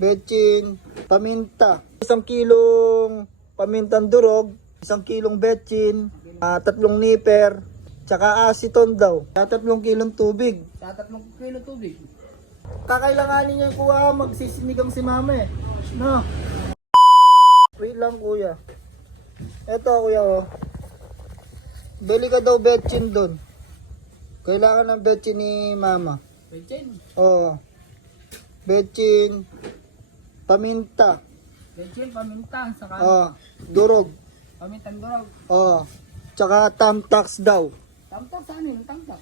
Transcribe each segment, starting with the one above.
betchin, paminta. 1 kilong pamintang durog, 1 kilong betchin, 3 nipper, tsaka aceton daw. 3 kilong tubig. Sa 3 kilo tubig. Kakailanganin niya kuya, magsisinigang si mama eh. No. Wait lang kuya. Eto kuya oh. Bili ka daw betchin doon. Kailangan ng betchin ni mama. Betchin. Oo. Betchin, paminta. Betchin, paminta. Saka Durog. pamintang durog. Oo. Tsaka tamtax daw. Tamtak, saan yun? Tamtak.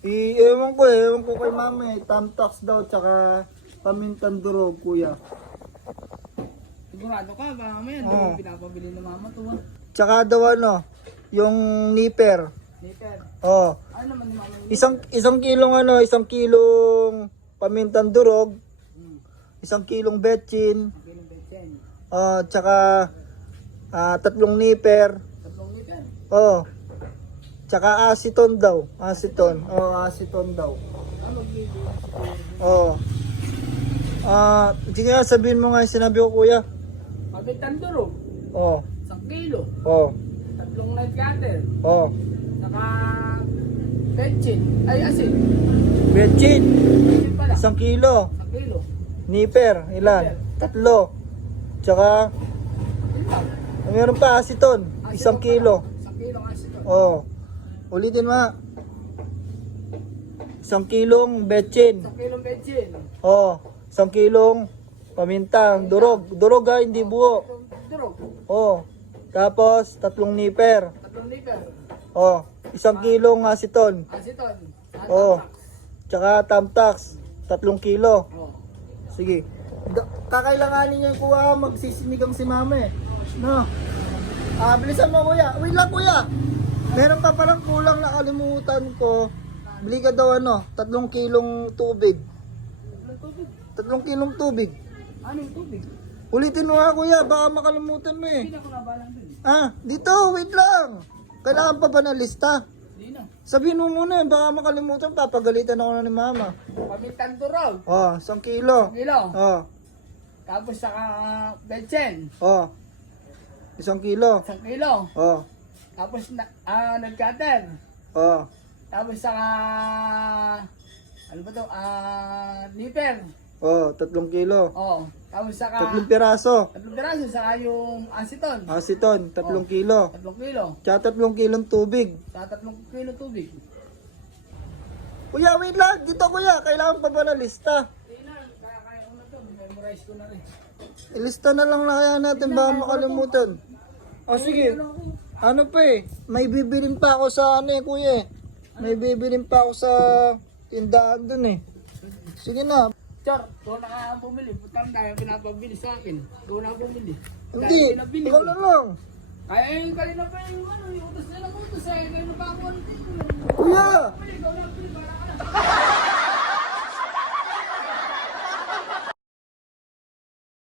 Ewan ko kay mama eh. Tamtax daw, tsaka pamintang durog kuya. Sigurado ka, baka mamaya, hindi Oo. mo pinapabili ng mama to. Tsaka daw ano, yung nipper. Nipper. Oo. Ano naman ni mama yun? Isang kilong 1 kilong pamintang durog, 1 kilong betchin, Ang kilong betchin. tsaka 3 nipper. 3 nipper. Tsaka aceton daw. Aceton. Aceton daw. Ah, magbibigay Oo. Sige nga, sabihin mo nga yung sinabi ko kuya. pamintang durog. Oo. 1 kilo. Oo. 3 night cutter. Oo. Saka betchin. Ay, asin. Betchin, Betchin pala. 1 kilo. 1 kilo. Nipper, ilan? 3. Tsaka, meron pa aceton, 1 kilo. 1 kilo ang asin. Oo. Ulitin mo. 1 kilong betchin. 1 kilong betchin. Oo. 1 kilong pamintang durog. Durog ha, hindi buo. Durog. Oo. Tapos, 3 nipper. 3 nipper. Oo. 1 kilong aceton. Aceton. Oo. Tsaka tamtax, 3 kilo. Oh. Sige. Kakailanganin niya kuya, magsisinigang si mama eh. No. Bilisan mo kuya. Wait lang kuya. Meron pa parang kulang na kalimutan ko. Bili ka daw 3 kilong tubig. 3 kilong tubig. Ano yung tubig? Ulitin mo nga kuya, baka makalimutan mo eh. Hindi na ako nabalang dun. Dito, wait lang. Kailangan pa ba ng lista? Hindi na. Sabihin mo muna, baka makalimutan, papagalitan ako na ni mama. Pamintang durog. 1 kilo. 1 kilo. Tapos saka betchin. 1 kilo. 1 kilo. Tapos nag-cutter. Tapos saka ano ba to? Nipper. 3 kilo. Oh. Tapos saka 3 piraso. 3 piraso saka yung aceton. Aceton, 3 kilo. 3 kilo. Tsaka 3 kilong tubig. Sa 3 kilo tubig. Kuya, wait lang. Dito kuya, kailangan pa ba ng lista? Hindi na, kaya ko na to. Memorize ko na rin. Ilista na lang na kaya natin, baka makalimutan. Sige. Ano pa eh, may bibilin pa ako sa kuya eh. May bibilin pa ako sa tindahan dun eh. Sige na. Char, ikaw na nga ang bumili. Putang dahil pinapabili sa akin. Ikaw na ang bumili. Hindi, ikaw na lang. Kaya yung kanina pa yung yung utos nila utos eh. Kaya pa ako